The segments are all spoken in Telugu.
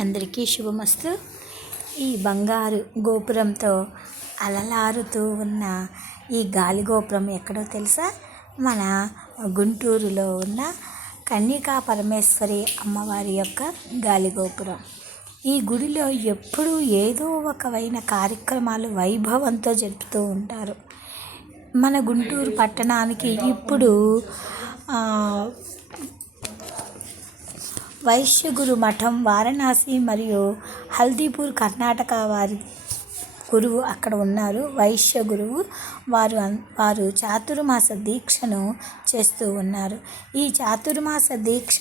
అందరికీ శుభమస్తు. ఈ బంగారు గోపురంతో అలలారుతూ ఉన్న ఈ గాలి గోపురం ఎక్కడో తెలుసా? మన గుంటూరులో ఉన్న కన్యకా పరమేశ్వరి అమ్మవారి యొక్క గాలి గోపురం. ఈ గుడిలో ఎప్పుడూ ఏదో ఒకవైన కార్యక్రమాలు వైభవంతో జరుపుతూ ఉంటారు. మన గుంటూరు పట్టణానికి ఇప్పుడు వైశ్యగురు మఠం వారణాసి మరియు హల్దీపూర్ కర్ణాటక వారి గురువు అక్కడ ఉన్నారు. వైశ్య గురువు వారు వారు చాతుర్మాస దీక్షను చేస్తూ ఉన్నారు. ఈ చాతుర్మాస దీక్ష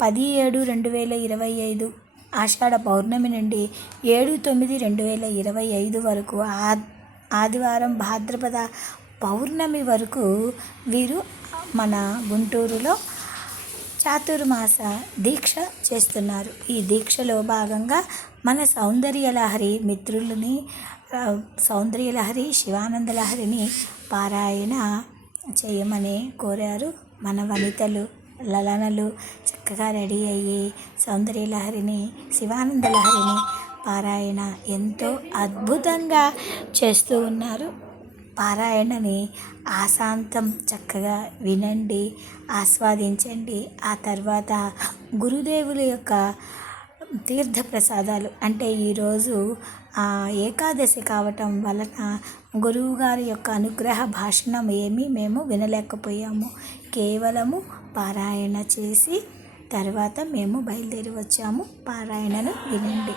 పది ఏడు రెండు వేల ఇరవై ఐదు ఆషాఢ పౌర్ణమి నుండి ఏడు తొమ్మిది రెండు వేల ఇరవై ఐదు వరకు ఆ ఆదివారం భాద్రపద పౌర్ణమి వరకు వీరు మన గుంటూరులో చాతుర్మాస దీక్ష చేస్తున్నారు. ఈ దీక్షలో భాగంగా మన సౌందర్యలహరి మిత్రులని సౌందర్యలహరి శివానంద లహరిని పారాయణ చేయమని కోరారు. మన వనితలు లలనలు చక్కగా రెడీ అయ్యి సౌందర్యలహరిని శివానంద లహరిని పారాయణ ఎంతో అద్భుతంగా చేస్తూ ఉన్నారు. పారాయణని ఆశాంతం చక్కగా వినండి ఆస్వాదించండి. ఆ తర్వాత గురుదేవుల యొక్క తీర్థ ప్రసాదాలు అంటే ఈరోజు ఏకాదశి కావటం వలన గురువుగారి యొక్క అనుగ్రహ భాషణం ఏమీ మేము వినలేకపోయాము. కేవలము పారాయణ చేసి తర్వాత మేము బయలుదేరి వచ్చాము. పారాయణను వినండి.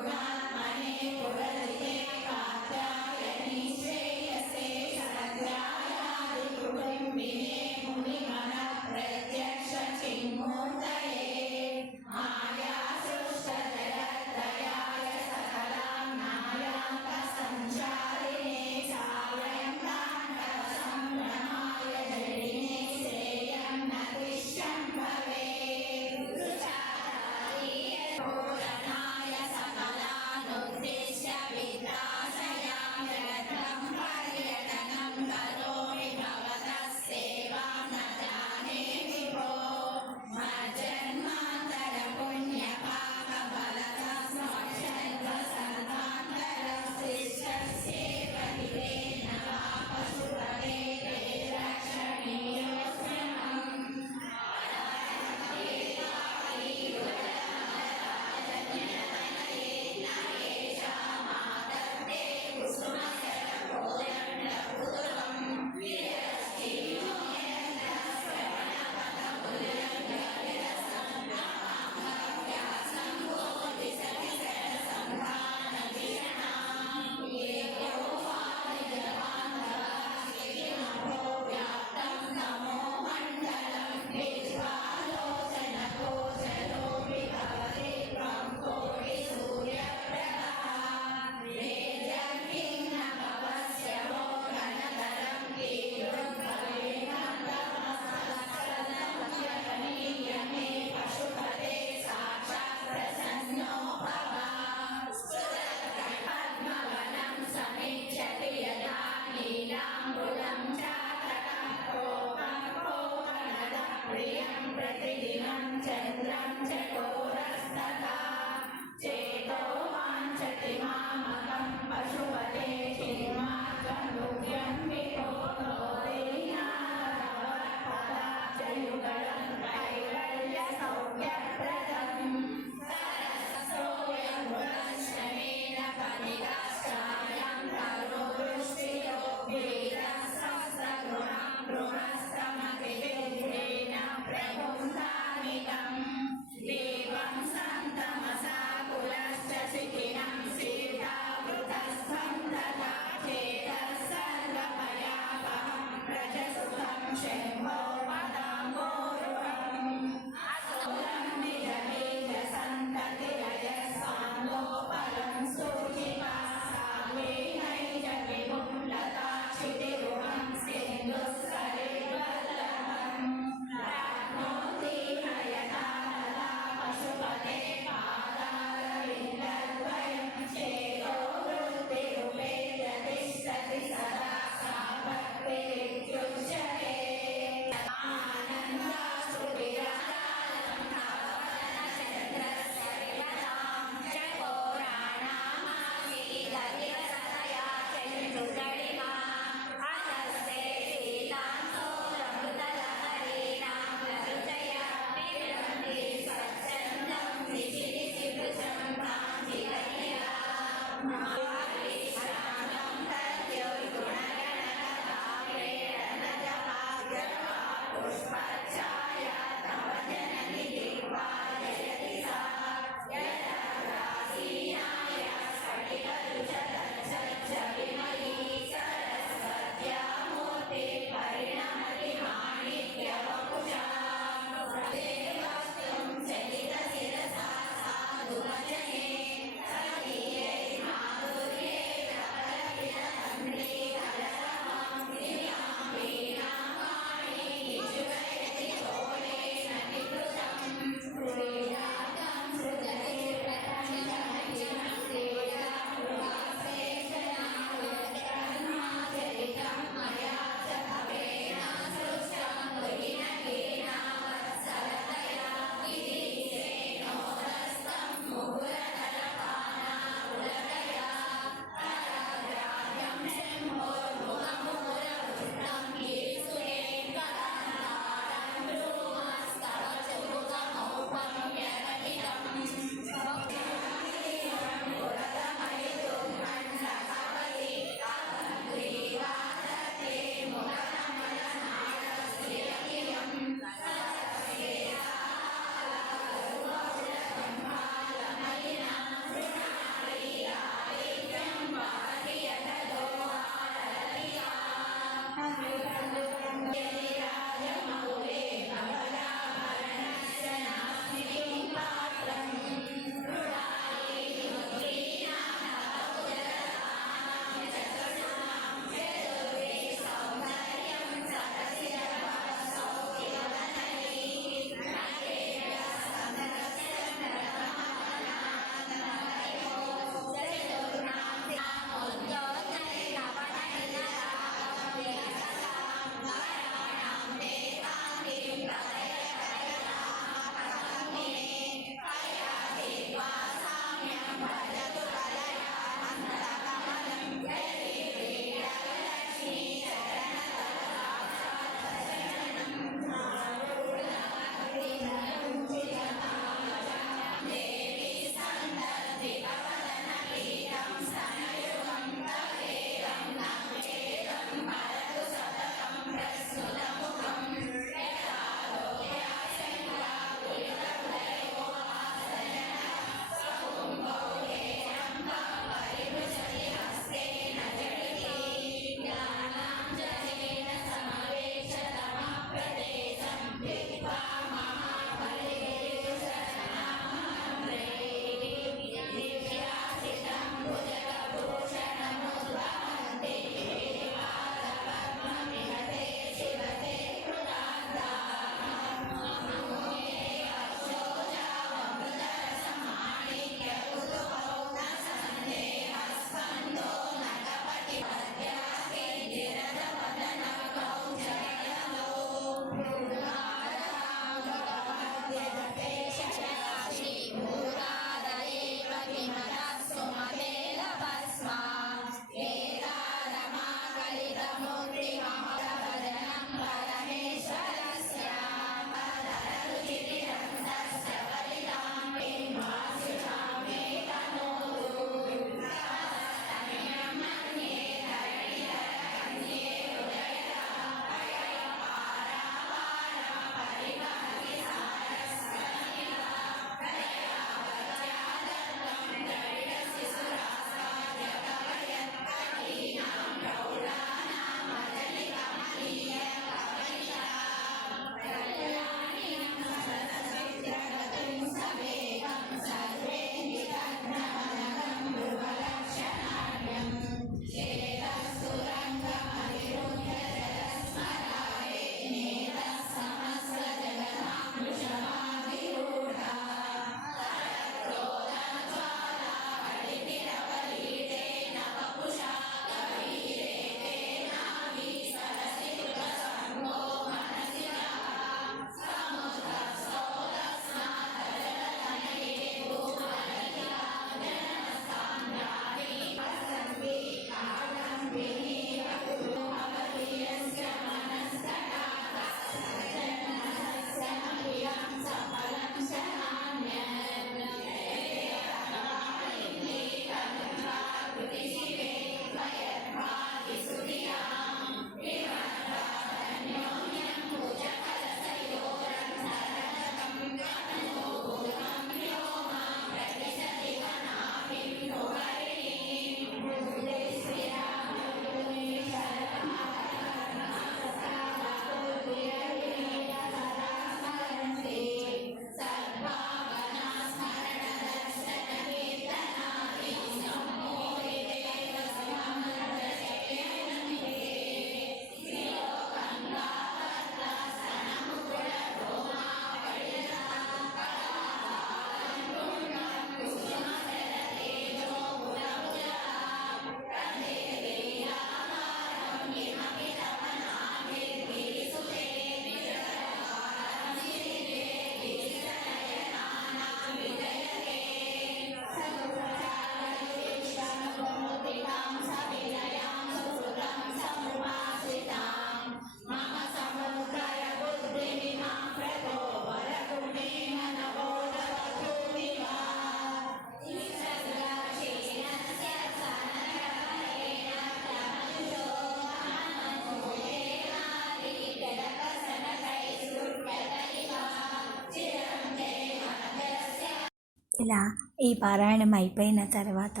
ఇలా ఈ పారాయణం అయిపోయిన తర్వాత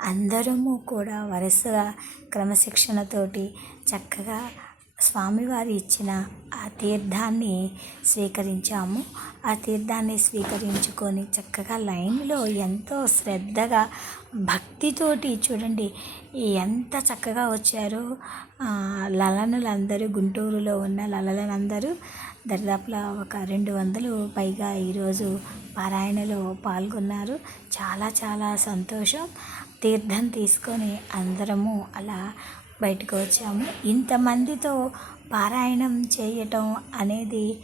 అందరము కూడా వరుసగా క్రమశిక్షణతోటి చక్కగా స్వామివారు ఇచ్చిన ఆ తీర్థాన్ని స్వీకరించాము. ఆ తీర్థాన్ని స్వీకరించుకొని చక్కగా లైన్లో ఎంతో శ్రద్ధగా భక్తితోటి చూడండి ఎంత చక్కగా వచ్చారో. లలనులందరూ గుంటూరులో ఉన్న లలలందరూ దరిదాపులా ఒక రెండు వందలు పైగా ఈరోజు పారాయణలో పాల్గొన్నారు. చాలా చాలా సంతోషం. తీర్థం తీసుకొని అందరము అలా బయటకు వచ్చాము. ఇంతమందితో పారాయణం చేయటం అనేది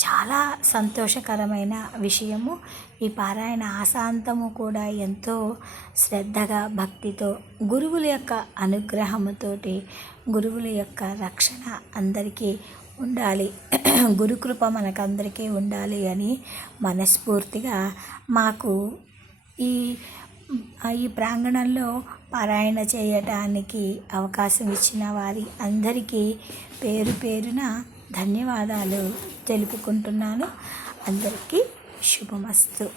చాలా సంతోషకరమైన విషయము. ఈ పారాయణ ఆశాంతము కూడా ఎంతో శ్రద్ధగా భక్తితో గురువుల యొక్క అనుగ్రహముతోటి గురువుల యొక్క రక్షణ అందరికీ ఉండాలి. గురుకృప మనకందరికీ ఉండాలి అని మనస్ఫూర్తిగా మాకు ఈ ఈ ప్రాంగణంలో పారాయణ చేయటానికి అవకాశం ఇచ్చిన వారి అందరికీ పేరు పేరున ధన్యవాదాలు తెలుపుకుంటున్నాను. అందరికీ శుభమస్తు.